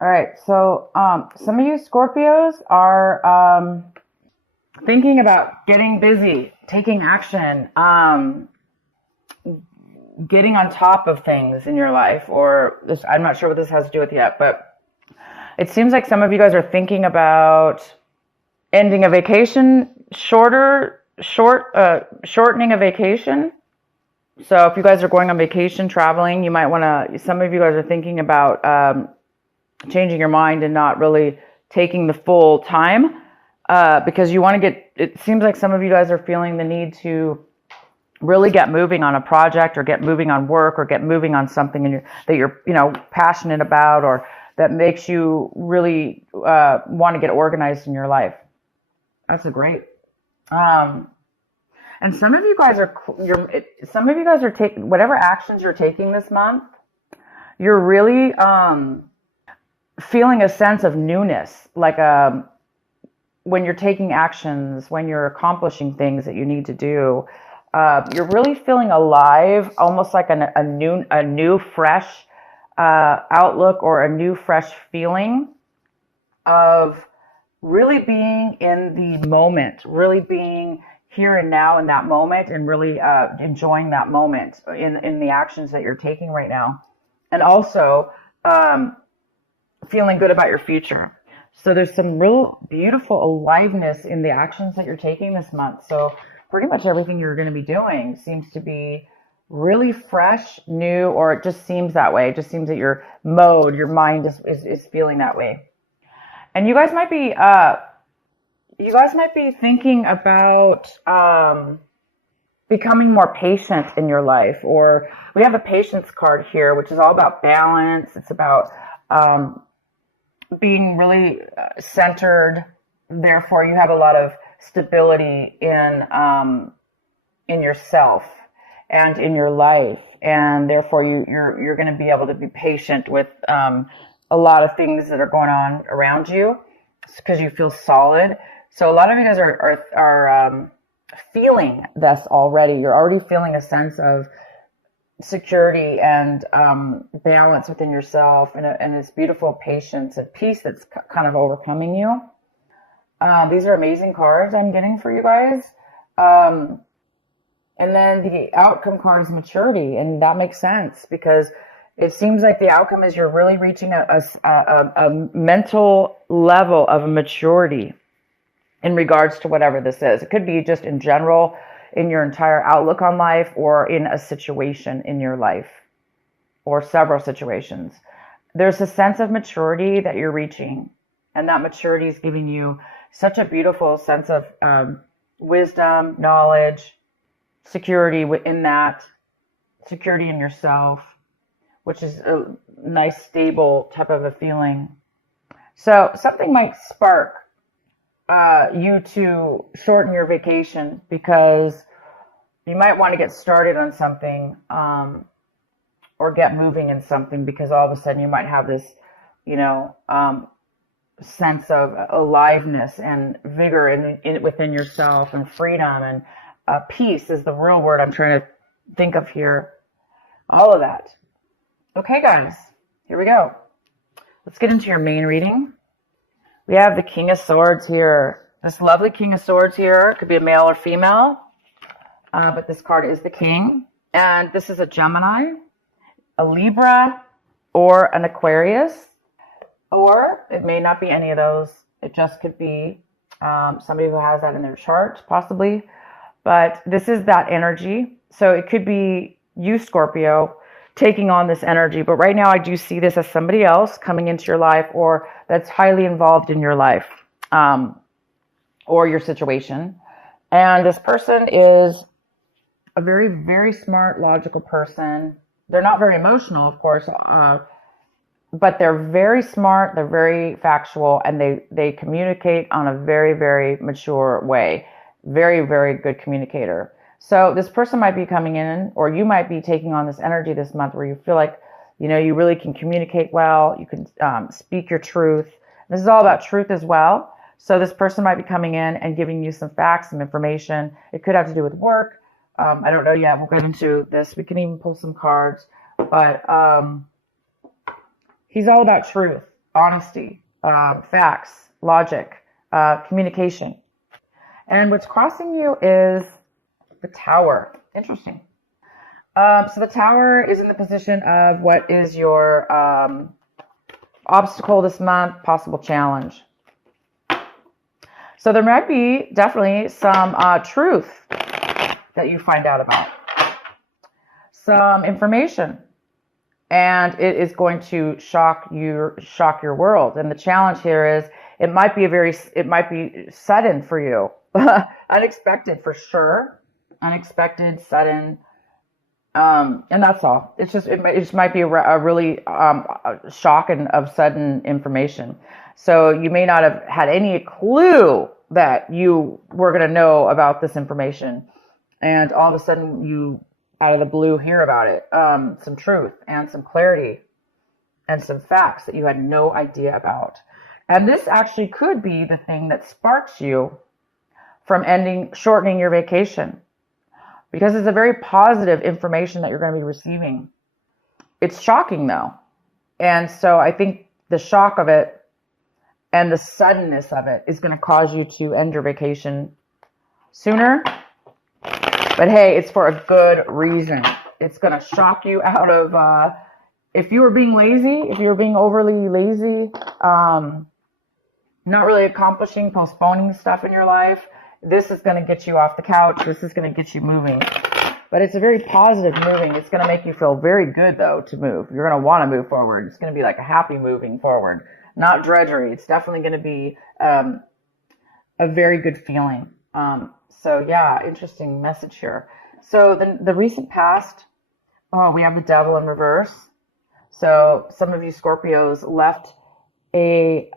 All right. So, some of you Scorpios are thinking about getting busy, taking action, getting on top of things in your life, or this, I'm not sure what this has to do with yet, but it seems like some of you guys are thinking about ending a vacation, shortening a vacation. So if you guys are going on vacation, traveling, you might want to, some of you guys are thinking about changing your mind and not really taking the full time because you want to get, it seems like some of you guys are feeling the need to really get moving on a project or get moving on work or get moving on something that you're, passionate about or that makes you really want to get organized in your life. That's a great. And some of you guys are taking whatever actions you're taking this month. You're really feeling a sense of newness, like when you're taking actions, when you're accomplishing things that you need to do. You're really feeling alive, almost like a new fresh outlook or a new fresh feeling of really being in the moment, really being here and now in that moment, and really enjoying that moment in the actions that you're taking right now, and also feeling good about your future. So there's some real beautiful aliveness in the actions that you're taking this month. So pretty much everything you're going to be doing seems to be really fresh, new, or it just seems that way. It just seems that your mind is feeling that way. And you guys might be thinking about becoming more patient in your life. Or we have a patience card here, which is all about balance. It's about being really centered. Therefore, you have a lot of stability in yourself and in your life, and therefore you're going to be able to be patient with a lot of things that are going on around you because you feel solid. So a lot of you guys are feeling this already. You're already feeling a sense of security and balance within yourself, and this beautiful patience and peace that's kind of overcoming you. These are amazing cards I'm getting for you guys. And then the outcome card is maturity, and that makes sense because it seems like the outcome is you're really reaching a mental level of maturity in regards to whatever this is. It could be just in general in your entire outlook on life, or in a situation in your life, or several situations. There's a sense of maturity that you're reaching, and that maturity is giving you such a beautiful sense of wisdom, knowledge, security within that, security in yourself, which is a nice, stable type of a feeling. So something might spark you to shorten your vacation because you might want to get started on something or get moving in something, because all of a sudden you might have this, sense of aliveness and vigor within yourself, and freedom, and peace is the real word I'm trying to think of here. All of that. Okay, guys, here we go. Let's get into your main reading. We have the King of Swords here. This lovely King of Swords here. It could be a male or female, but this card is the King. And this is a Gemini, a Libra, or an Aquarius. Or it may not be any of those. It just could be somebody who has that in their chart, possibly. But this is that energy. So it could be you, Scorpio, taking on this energy. But right now I do see this as somebody else coming into your life, or that's highly involved in your life or your situation. And this person is a very, very smart, logical person. They're not very emotional, of course, but they're very smart, they're very factual, and they communicate on a very, very mature way. Very, very good communicator. So this person might be coming in, or you might be taking on this energy this month where you feel like, you really can communicate well, you can speak your truth. This is all about truth as well. So this person might be coming in and giving you some facts, some information. It could have to do with work. I don't know yet. We'll get into this. We can even pull some cards. But he's all about truth. honesty, facts, logic, communication. And what's crossing you is the Tower. Interesting. So the Tower is in the position of what is your obstacle this month, possible challenge. So there might be definitely some truth that you find out about, some information, and it is going to shock your world. And the challenge here is it might be sudden for you, unexpected for sure, unexpected, sudden. And that's all. It just might be a really shock and of sudden information. So you may not have had any clue that you were going to know about this information, and all of a sudden you, out of the blue, hear about it. Some truth and some clarity and some facts that you had no idea about. And this actually could be the thing that sparks you from shortening your vacation. Because it's a very positive information that you're going to be receiving. It's shocking though. And so I think the shock of it and the suddenness of it is going to cause you to end your vacation sooner. But hey, it's for a good reason. It's going to shock you out of, if you were being lazy, if you were being overly lazy, not really accomplishing, postponing stuff in your life, this is going to get you off the couch. This is going to get you moving. But it's a very positive moving. It's going to make you feel very good, though, to move. You're going to want to move forward. It's going to be like a happy moving forward, not drudgery. It's definitely going to be a very good feeling. So, yeah, interesting message here. So the recent past, we have the devil in reverse. So some of you Scorpios left a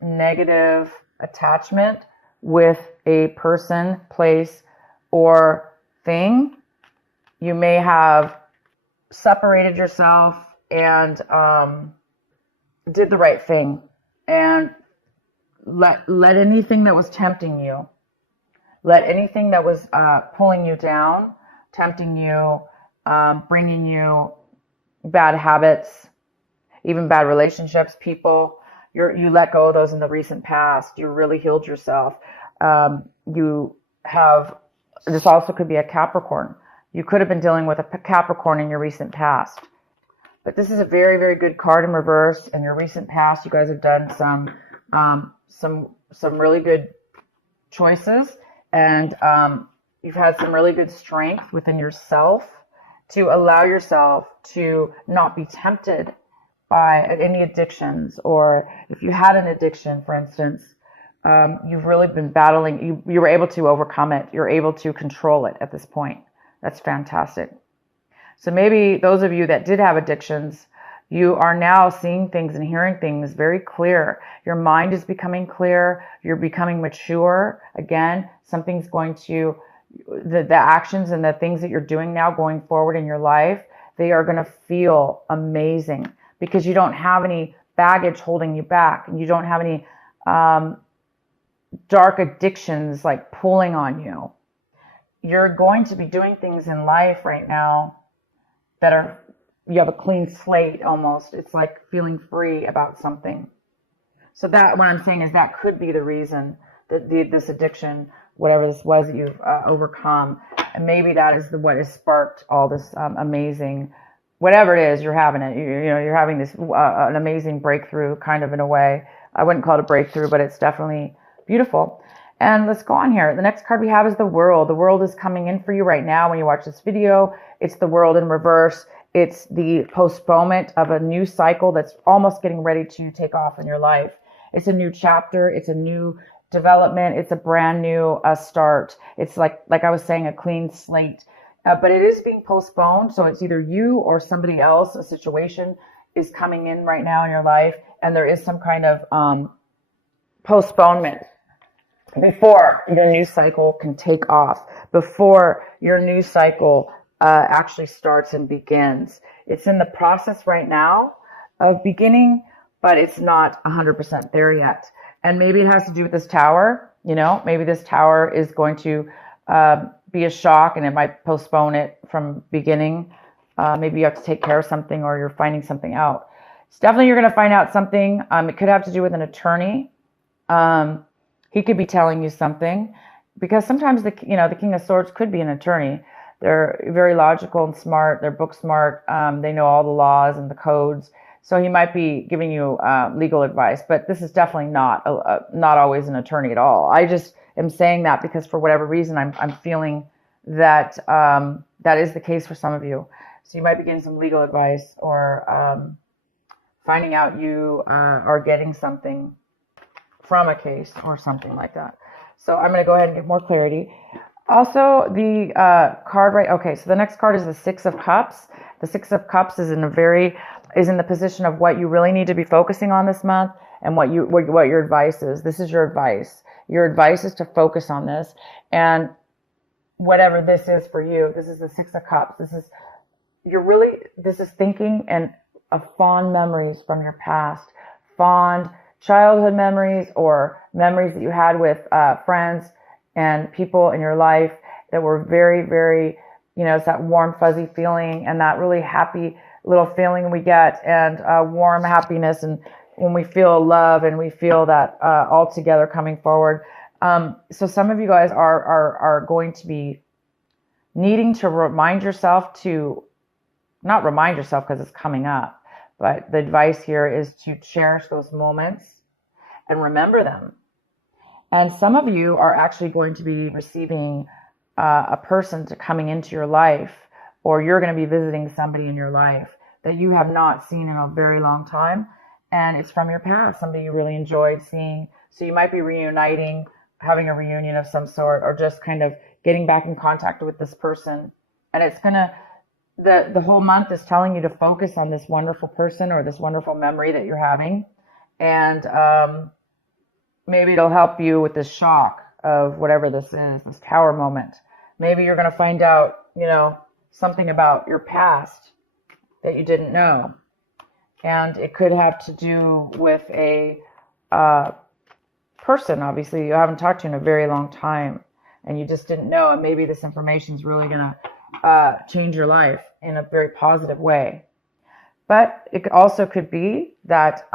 negative attachment with a person, place, or thing. You may have separated yourself and did the right thing and let anything that was tempting you, let anything that was pulling you down, tempting you, bringing you bad habits, even bad relationships, people, you let go of those in the recent past. You really healed yourself. This also could be a Capricorn. You could have been dealing with a Capricorn in your recent past. But this is a very, very good card in reverse. In your recent past, you guys have done some really good choices, and you've had some really good strength within yourself to allow yourself to not be tempted by any addictions, or if you had an addiction, for instance, you've really been battling. You were able to overcome it. You're able to control it at this point. That's fantastic. So maybe those of you that did have addictions, you are now seeing things and hearing things very clear. Your mind is becoming clear. You're becoming mature. Again, something's going to, the actions and the things that you're doing now going forward in your life, they are going to feel amazing because you don't have any baggage holding you back. And you don't have any dark addictions like pulling on you. You're going to be doing things in life right now that are, you have a clean slate almost. It's like feeling free about something. So that, what I'm saying is that could be the reason that this addiction, whatever this was that you've overcome, and maybe that is what has sparked all this amazing, whatever it is, you're having it. You're having this an amazing breakthrough, kind of, in a way. I wouldn't call it a breakthrough, but it's definitely beautiful. And let's go on here. The next card we have is the World. The World is coming in for you right now when you watch this video. It's the World in reverse. It's the postponement of a new cycle that's almost getting ready to take off in your life. It's a new chapter. It's a new development. It's a brand new start. It's like I was saying, a clean slate. But it is being postponed. So it's either you or somebody else. A situation is coming in right now in your life, and there is some kind of postponement before your new cycle can take off, before your new cycle actually starts and begins. It's in the process right now of beginning, but it's not 100% there yet. And maybe it has to do with this tower. Maybe this tower is going to be a shock, and it might postpone it from beginning. Maybe you have to take care of something, or you're finding something out. It's definitely you're going to find out something. It could have to do with an attorney. He could be telling you something, because sometimes the King of Swords could be an attorney. They're very logical and smart. They're book smart. They know all the laws and the codes. So he might be giving you legal advice, but this is definitely not always an attorney at all. I just am saying that because for whatever reason, I'm feeling that that is the case for some of you. So you might be getting some legal advice, or finding out you are getting something from a case or something like that. So I'm going to go ahead and get more clarity. Also, the card, right? Okay, so the next card is the Six of Cups. The Six of Cups is in the position of what you really need to be focusing on this month, and what your advice is. This is your advice. Your advice is to focus on this, and whatever this is for you. This is the Six of Cups. This is thinking and fond memories from your past, fond childhood memories, or memories that you had with friends and people in your life that were very, very, it's that warm, fuzzy feeling, and that really happy little feeling we get, and warm happiness, and when we feel love and we feel that all together coming forward. So some of you guys are going to be needing to remind yourself to, not remind yourself because it's coming up, but the advice here is to cherish those moments and remember them. And some of you are actually going to be receiving a person coming into your life, or you're going to be visiting somebody in your life that you have not seen in a very long time. And it's from your past, somebody you really enjoyed seeing. So you might be reuniting, having a reunion of some sort, or just kind of getting back in contact with this person. And it's going to, the whole month is telling you to focus on this wonderful person or this wonderful memory that you're having. And maybe it'll help you with this shock of whatever this is, this tower moment. Maybe you're going to find out, something about your past that you didn't know. And it could have to do with a person, obviously, you haven't talked to in a very long time, and you just didn't know, and maybe this information is really going to change your life in a very positive way. But it also could be that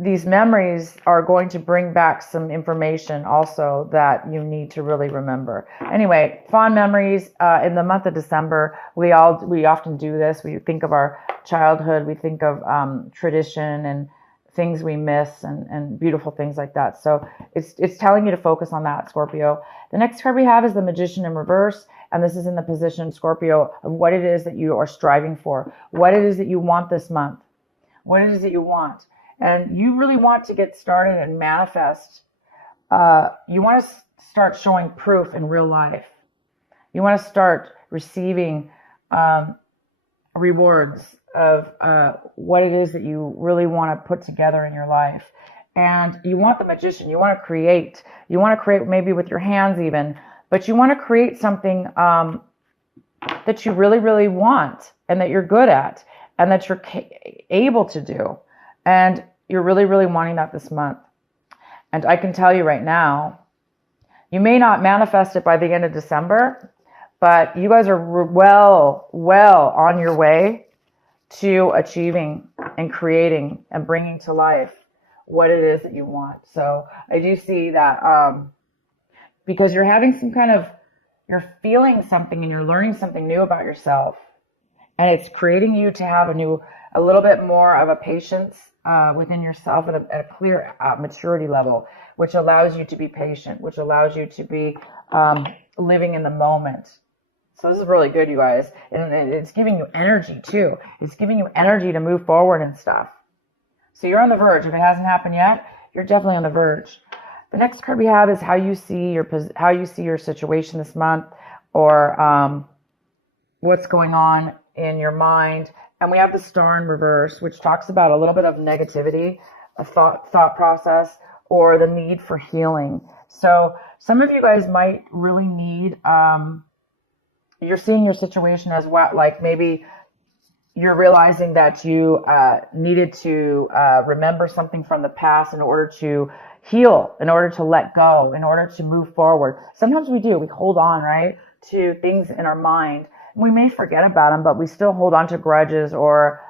these memories are going to bring back some information also that you need to really remember. Anyway, fond memories in the month of December. We often do this. We think of our childhood. We think of tradition and things we miss, and beautiful things like that. So it's telling you to focus on that, Scorpio. The next card we have is the Magician in reverse. And this is in the position, Scorpio, of what it is that you are striving for, what it is that you want this month, what it is that you want. And you really want to get started and manifest. You want to start showing proof in real life. You want to start receiving rewards of what it is that you really want to put together in your life. And you want the Magician. You want to create. You want to create maybe with your hands even. But you want to create something that you really, really want, and that you're good at, and that you're able to do. And you're really, really wanting that this month. And I can tell you right now, you may not manifest it by the end of December, but you guys are well on your way to achieving and creating and bringing to life what it is that you want. So I do see that because you're having you're feeling something and you're learning something new about yourself. And it's creating you to have a little bit more of a patience within yourself at a clear maturity level, which allows you to be patient, which allows you to be living in the moment. So this is really good, you guys. And it's giving you energy too. It's giving you energy to move forward and stuff. So you're on the verge. If it hasn't happened yet, you're definitely on the verge. The next card we have is how you see your situation this month, or what's going on in your mind. And we have the Star in reverse, which talks about a little bit of negativity, a thought process, or the need for healing. So some of you guys might really need, you're seeing your situation as what, like maybe you're realizing that you needed to remember something from the past in order to heal, in order to let go, in order to move forward. Sometimes we hold on, right, to things in our mind. We may forget about them, but we still hold on to grudges or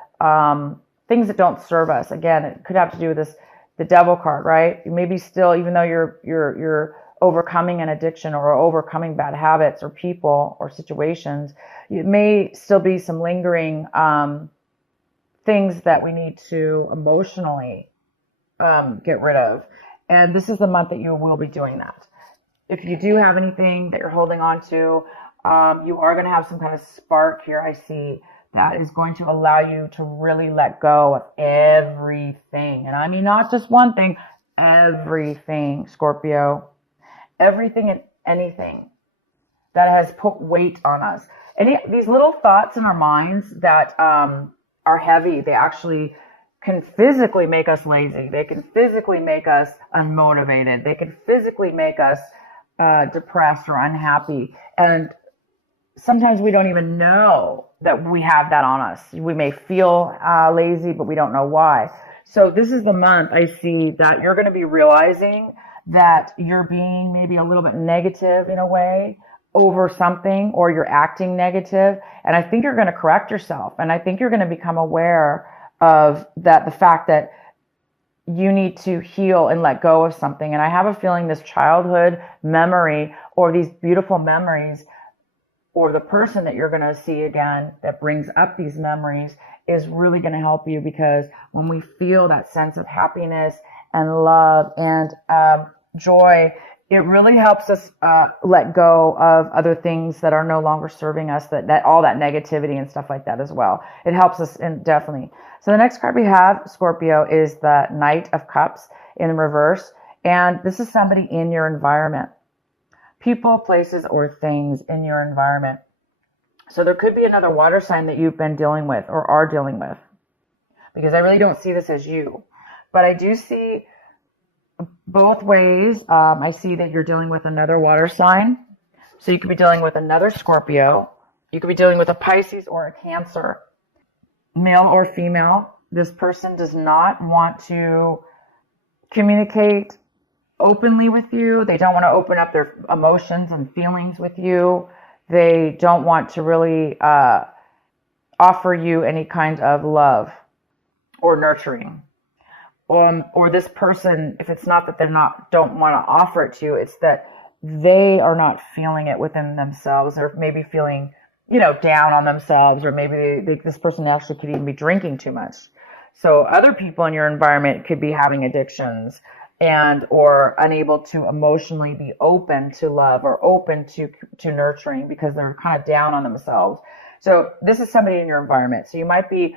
things that don't serve us. Again, it could have to do with this, the devil card, right? You maybe still, even though you're overcoming an addiction or overcoming bad habits or people or situations, it may still be some lingering things that we need to emotionally get rid of. And this is the month that you will be doing that. If you do have anything that you're holding on to, you are going to have some kind of spark here, I see, that is going to allow you to really let go of everything. And I mean, not just one thing, everything, Scorpio. Everything and anything that has put weight on us. These little thoughts in our minds that are heavy, they actually can physically make us lazy. They can physically make us unmotivated. They can physically make us depressed or unhappy. And sometimes we don't even know that we have that on us. We may feel lazy, but we don't know why. So this is the month I see that you're going to be realizing that you're being maybe a little bit negative in a way over something, or you're acting negative. And I think you're going to correct yourself. And I think you're going to become aware of that, the fact that you need to heal and let go of something. And I have a feeling this childhood memory or these beautiful memories or the person that you're going to see again that brings up these memories is really going to help you, because when we feel that sense of happiness and love and joy, it really helps us let go of other things that are no longer serving us, that all that negativity and stuff like that as well. It helps us definitely. So the next card we have, Scorpio, is the Knight of Cups in reverse. And this is somebody in your environment. People, places, or things in your environment. So there could be another water sign that you've been dealing with or are dealing with, because I really don't see this as you. But I do see both ways. I see that you're dealing with another water sign. So you could be dealing with another Scorpio. You could be dealing with a Pisces or a Cancer, male or female. This person does not want to communicate openly with you. They don't want to open up their emotions and feelings with you. They don't want to really offer you any kind of love or nurturing. Or this person, if it's not that don't want to offer it to you, it's that they are not feeling it within themselves, or maybe feeling, down on themselves, or maybe this person actually could even be drinking too much. So other people in your environment could be having addictions or unable to emotionally be open to love or open to nurturing, because they're kind of down on themselves. So this is somebody in your environment. So you might be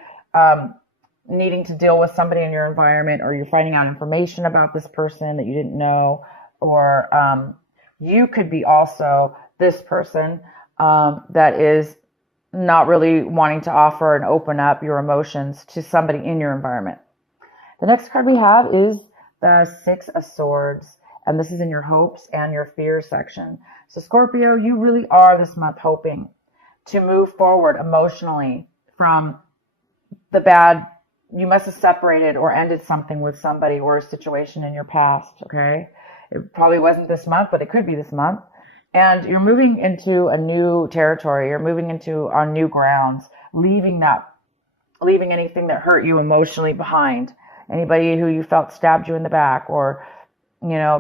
needing to deal with somebody in your environment, or you're finding out information about this person that you didn't know, or you could be also this person that is not really wanting to offer and open up your emotions to somebody in your environment. The next card we have is the Six of Swords, and this is in your hopes and your fears section. So Scorpio, you really are this month hoping to move forward emotionally from the bad. You must have separated or ended something with somebody or a situation in your past, okay? It probably wasn't this month, but it could be this month. And you're moving into a new territory. You're moving into on new grounds, leaving anything that hurt you emotionally behind. Anybody who you felt stabbed you in the back or,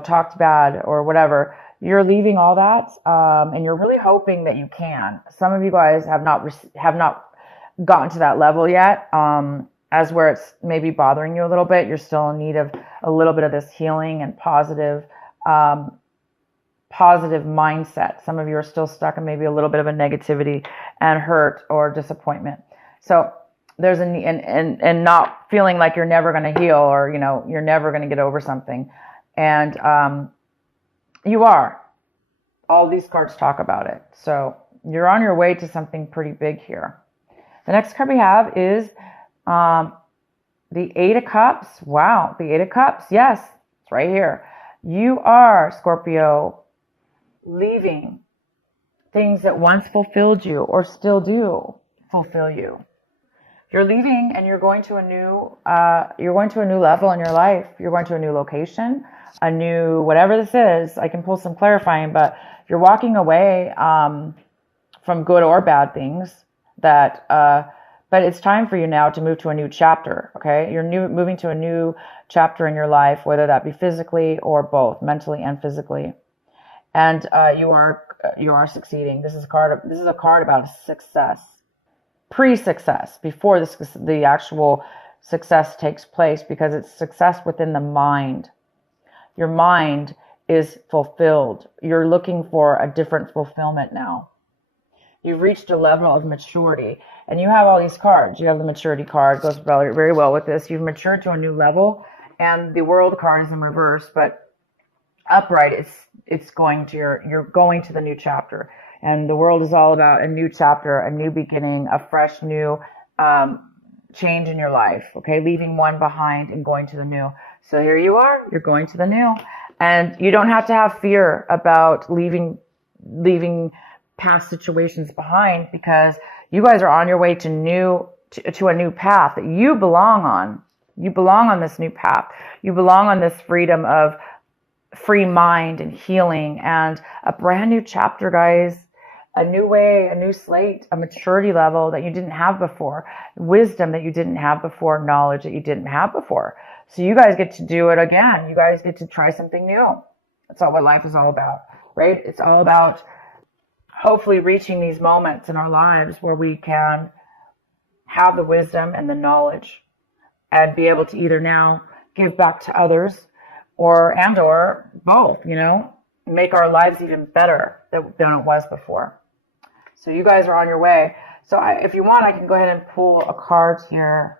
talked bad or whatever. You're leaving all that, and you're really hoping that you can. Some of you guys have not gotten to that level yet, as where it's maybe bothering you a little bit. You're still in need of a little bit of this healing and positive mindset. Some of you are still stuck in maybe a little bit of a negativity and hurt or disappointment. So there's and not feeling like you're never going to heal, or you're never going to get over something, and you are. All these cards talk about it. So you're on your way to something pretty big here. The next card we have is the Eight of Cups. Wow, the Eight of Cups. Yes, it's right here. You are, Scorpio, leaving things that once fulfilled you or still do fulfill you. You're leaving and you're going to a new level in your life. You're going to a new location, a new whatever this is. I can pull some clarifying, but you're walking away from good or bad things that But it's time for you now to move to a new chapter, okay? You're moving to a new chapter in your life, whether that be physically or both, mentally and physically. And you are succeeding. This is a card about success, pre-success, before the actual success takes place, because it's success within the mind. Your mind is fulfilled. You're looking for a different fulfillment now. You've reached a level of maturity, and you have all these cards. You have the maturity card, goes very, very well with this. You've matured to a new level, and the world card is in reverse, but upright, it's going to you're going to the new chapter. And the world is all about a new chapter, a new beginning, a fresh new change in your life, okay? Leaving one behind and going to the new. So here you are, you're going to the new. And you don't have to have fear about leaving past situations behind, because you guys are on your way to a new path that you belong on. You belong on this new path. You belong on this freedom of free mind and healing and a brand new chapter, guys. A new way, a new slate, a maturity level that you didn't have before, wisdom that you didn't have before, knowledge that you didn't have before. So you guys get to do it again. You guys get to try something new. That's all what life is all about, right? It's all about hopefully reaching these moments in our lives where we can have the wisdom and the knowledge and be able to either now give back to others or both, make our lives even better than it was before. So you guys are on your way. So if you want, I can go ahead and pull a card here